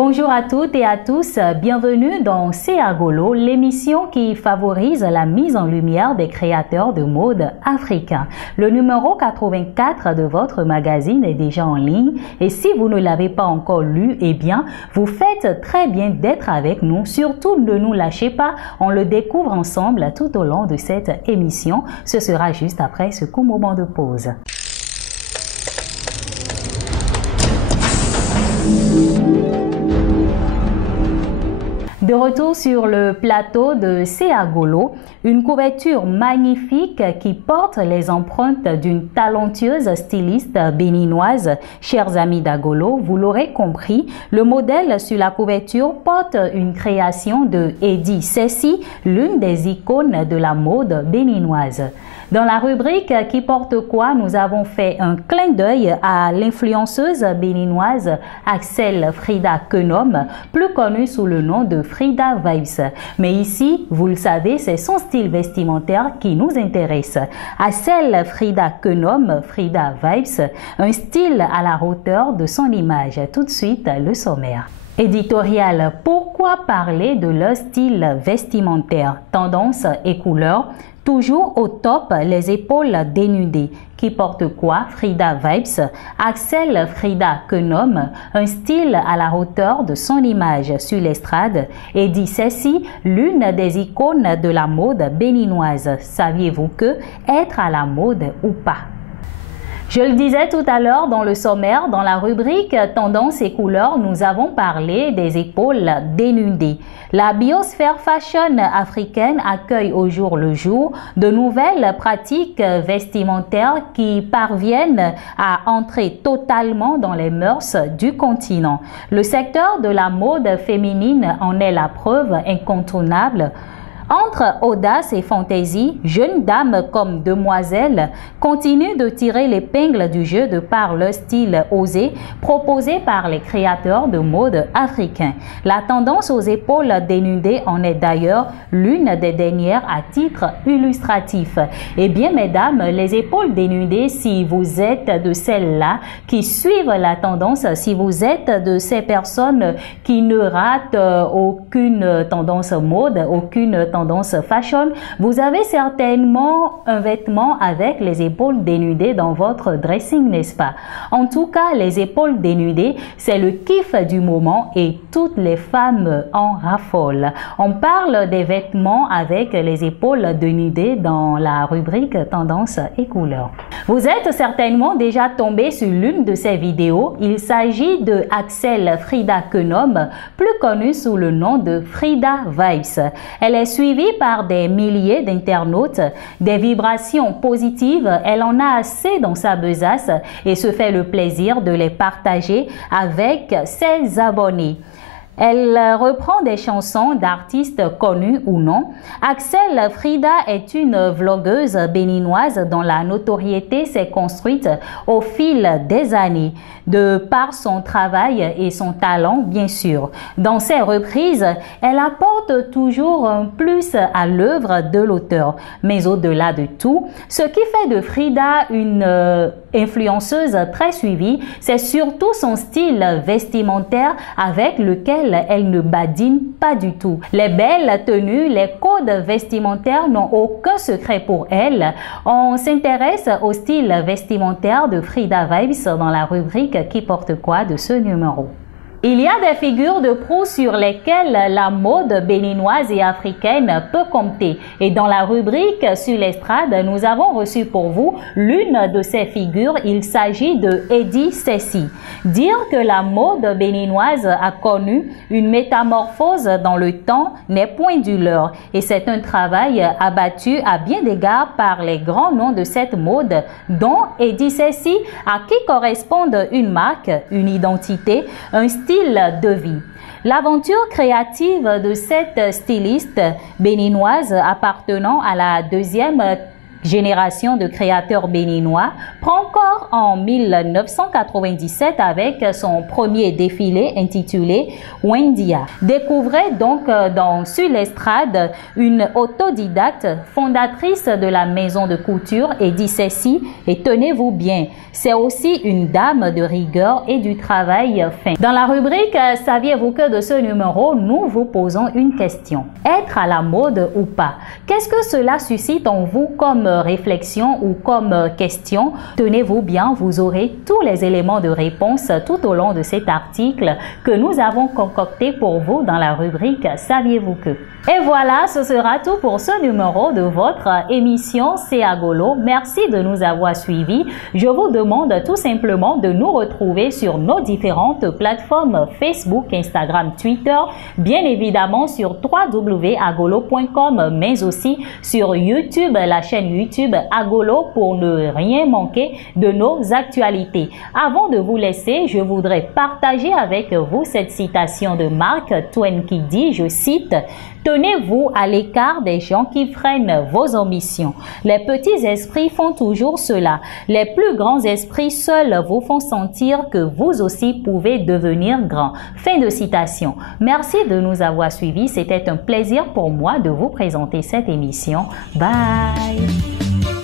Bonjour à toutes et à tous, bienvenue dans C'est Agolo, l'émission qui favorise la mise en lumière des créateurs de mode africains. Le numéro 84 de votre magazine est déjà en ligne et si vous ne l'avez pas encore lu, eh bien, vous faites très bien d'être avec nous. Surtout, ne nous lâchez pas, on le découvre ensemble tout au long de cette émission. Ce sera juste après ce court moment de pause. De retour sur le plateau de C'est Agolo, une couverture magnifique qui porte les empreintes d'une talentueuse styliste béninoise. Chers amis d'Agolo, vous l'aurez compris, le modèle sur la couverture porte une création de Eddie Sessi, l'une des icônes de la mode béninoise. Dans la rubrique Qui porte quoi, nous avons fait un clin d'œil à l'influenceuse béninoise Axel Frida Kenom, plus connue sous le nom de Frida Vibes. Mais ici, vous le savez, c'est son style vestimentaire qui nous intéresse. Axel Frida Kenom, Frida Vibes, un style à la hauteur de son image. Tout de suite, le sommaire. Éditorial. Pourquoi parler de leur style vestimentaire, tendance et couleurs? Toujours au top, les épaules dénudées. Qui porte quoi? Frida Vibes. Axel Frida Kenom, un style à la hauteur de son image sur l'estrade. Eddie Sessi, l'une des icônes de la mode béninoise. Saviez-vous que être à la mode ou pas? Je le disais tout à l'heure dans le sommaire, dans la rubrique Tendance et couleurs, nous avons parlé des épaules dénudées. La biosphère fashion africaine accueille au jour le jour de nouvelles pratiques vestimentaires qui parviennent à entrer totalement dans les mœurs du continent. Le secteur de la mode féminine en est la preuve incontournable. Entre audace et fantaisie, jeunes dames comme demoiselles continuent de tirer l'épingle du jeu de par leur style osé proposé par les créateurs de mode africains. La tendance aux épaules dénudées en est d'ailleurs l'une des dernières à titre illustratif. Eh bien, mesdames, les épaules dénudées, si vous êtes de celles-là qui suivent la tendance, si vous êtes de ces personnes qui ne ratent aucune tendance mode, aucune tendance fashion, vous avez certainement un vêtement avec les épaules dénudées dans votre dressing, n'est-ce pas? En tout cas, les épaules dénudées, c'est le kiff du moment et toutes les femmes en raffolent. On parle des vêtements avec les épaules dénudées dans la rubrique Tendance et couleurs. Vous êtes certainement déjà tombé sur l'une de ces vidéos. Il s'agit de Axel Frida Kenom, plus connue sous le nom de Frida Vibes. Elle est suivie par des milliers d'internautes, des vibrations positives, elle en a assez dans sa besace et se fait le plaisir de les partager avec ses abonnés. Elle reprend des chansons d'artistes connus ou non. Axel Frida est une vlogueuse béninoise dont la notoriété s'est construite au fil des années, de par son travail et son talent, bien sûr. Dans ses reprises, elle apporte toujours un plus à l'œuvre de l'auteur. Mais au-delà de tout, ce qui fait de Frida une influenceuse très suivie, c'est surtout son style vestimentaire avec lequel elle ne badine pas du tout. Les belles tenues, les codes vestimentaires n'ont aucun secret pour elle. On s'intéresse au style vestimentaire de Frida Vibes dans la rubrique Qui porte quoi de ce numéro. Il y a des figures de proue sur lesquelles la mode béninoise et africaine peut compter. Et dans la rubrique Sur l'estrade, nous avons reçu pour vous l'une de ces figures. Il s'agit de Eddie Sessi. Dire que la mode béninoise a connu une métamorphose dans le temps n'est point du leurre. Et c'est un travail abattu à bien d'égards par les grands noms de cette mode, dont Eddie Sessi, à qui correspondent une marque, une identité, un style de vie. L'aventure créative de cette styliste béninoise appartenant à la deuxième génération de créateurs béninois, prend corps en 1997 avec son premier défilé intitulé Wendia. Découvrez donc sur l'estrade une autodidacte fondatrice de la maison de couture et dit ceci, et tenez-vous bien, c'est aussi une dame de rigueur et du travail fin. Dans la rubrique Saviez-vous que de ce numéro, nous vous posons une question. Être à la mode ou pas? Qu'est-ce que cela suscite en vous comme réflexion ou comme question? Tenez-vous bien, vous aurez tous les éléments de réponse tout au long de cet article que nous avons concocté pour vous dans la rubrique Saviez-vous que? Et voilà, ce sera tout pour ce numéro de votre émission C'est Agolo. Merci de nous avoir suivis. Je vous demande tout simplement de nous retrouver sur nos différentes plateformes Facebook, Instagram, Twitter, bien évidemment sur www.agolo.com, mais aussi sur YouTube, la chaîne YouTube Agolo, pour ne rien manquer de nos actualités. Avant de vous laisser, je voudrais partager avec vous cette citation de Mark Twain qui dit, je cite, « Tenez-vous à l'écart des gens qui freinent vos ambitions. Les petits esprits font toujours cela. Les plus grands esprits seuls vous font sentir que vous aussi pouvez devenir grand. » Fin de citation. Merci de nous avoir suivis. C'était un plaisir pour moi de vous présenter cette émission. Bye!